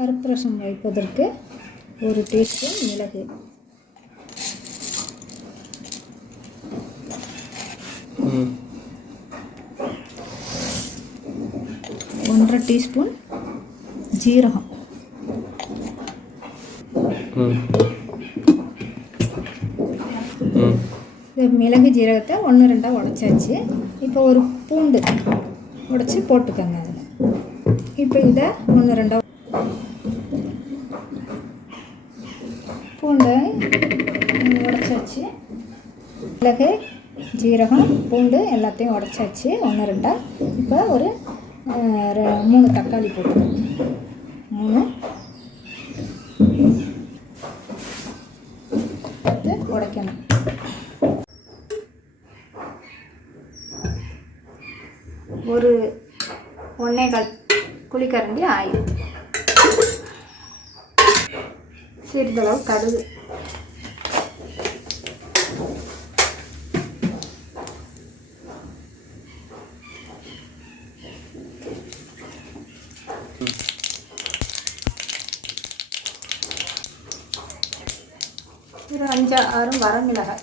பருப்பு ரசம் வைப்பதற்கு ஒரு டீஸ்பூன் மிளகு. ஒன்றரை டீஸ்பூன் ஜீரகம். மிளகு ஜீரகத்தை ஒன்று ரெண்டாக உடச்சாச்சு. இப்போ ஒரு பூண்டு உடச்சி போட்டுக்கோங்க. அதில் இப்போ இதை ஒன்று ரெண்டாக பூண்டை உடச்சாச்சு. மிளகு ஜீரகம் பூண்டு எல்லாத்தையும் உடச்சாச்சு. ஒன்று ரெண்டாக இப்போ ஒரு ரெ- மூணு தக்காளி போட்டுக்கோங்க மூணு. உடைக்கணும். ஒரு ஒன்றே கால் குழிக்கரண்டி ஆயிடும் சிறிதளவு கடுகு. ஒரு அஞ்சு ஆறு வரமிளகாய்.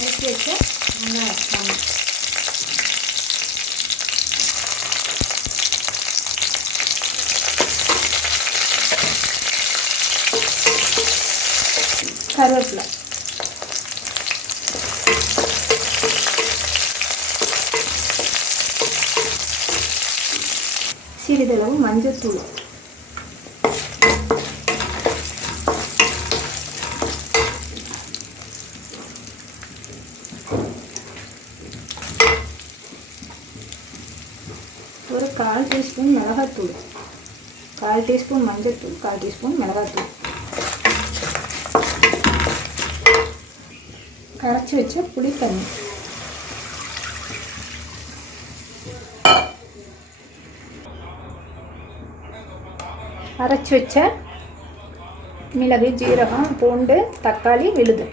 எடுத்து வச்சு வெங்காயம். கருவேப்பிலை சிறிதளவு மஞ்சள்தூள் ஒரு கால் டீஸ்பூன் மிளகாத்தூள் கால் டீஸ்பூன் மஞ்சள்தூள் கால் டீஸ்பூன் மிளகாத்தூள் கரைச்சி வச்ச புளி தண்ணி. அரைச்சி வச்ச மிளகு ஜீரகம் பூண்டு தக்காளி விழுது.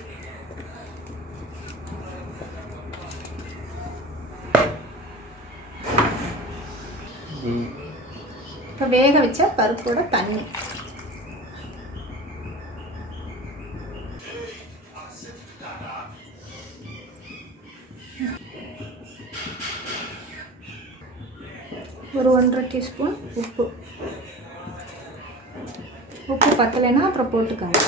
இப்போ வேக வச்ச பருப்போட தண்ணி. ஒரு ஒன்றரை டீஸ்பூன் உப்பு. உப்பு பத்தலைன்னா அப்புறம் போட்டுக்கோங்க.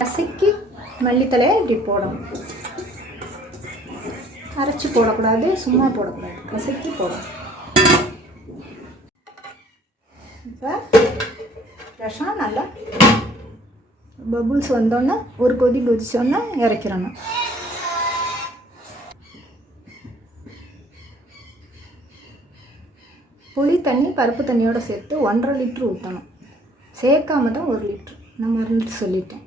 கசக்கி மல்லித்தலையை இப்படி போடணும். அரைச்சி போடக்கூடாது சும்மா போடக்கூடாது. கசக்கி போடணும். இப்போ ரசம் நல்லா பபுள்ஸ் வந்தோன்னே ஒரு கொதி கொதிச்சோன்னே இறக்கிறணும் புளி தண்ணி பருப்பு தண்ணியோடு சேர்த்து ஒன்றரை லிட்ரு ஊற்றணும் சேர்க்காம தான் ஒரு லிட்ரு நான் மறந்துட்டு சொல்லிட்டேன்.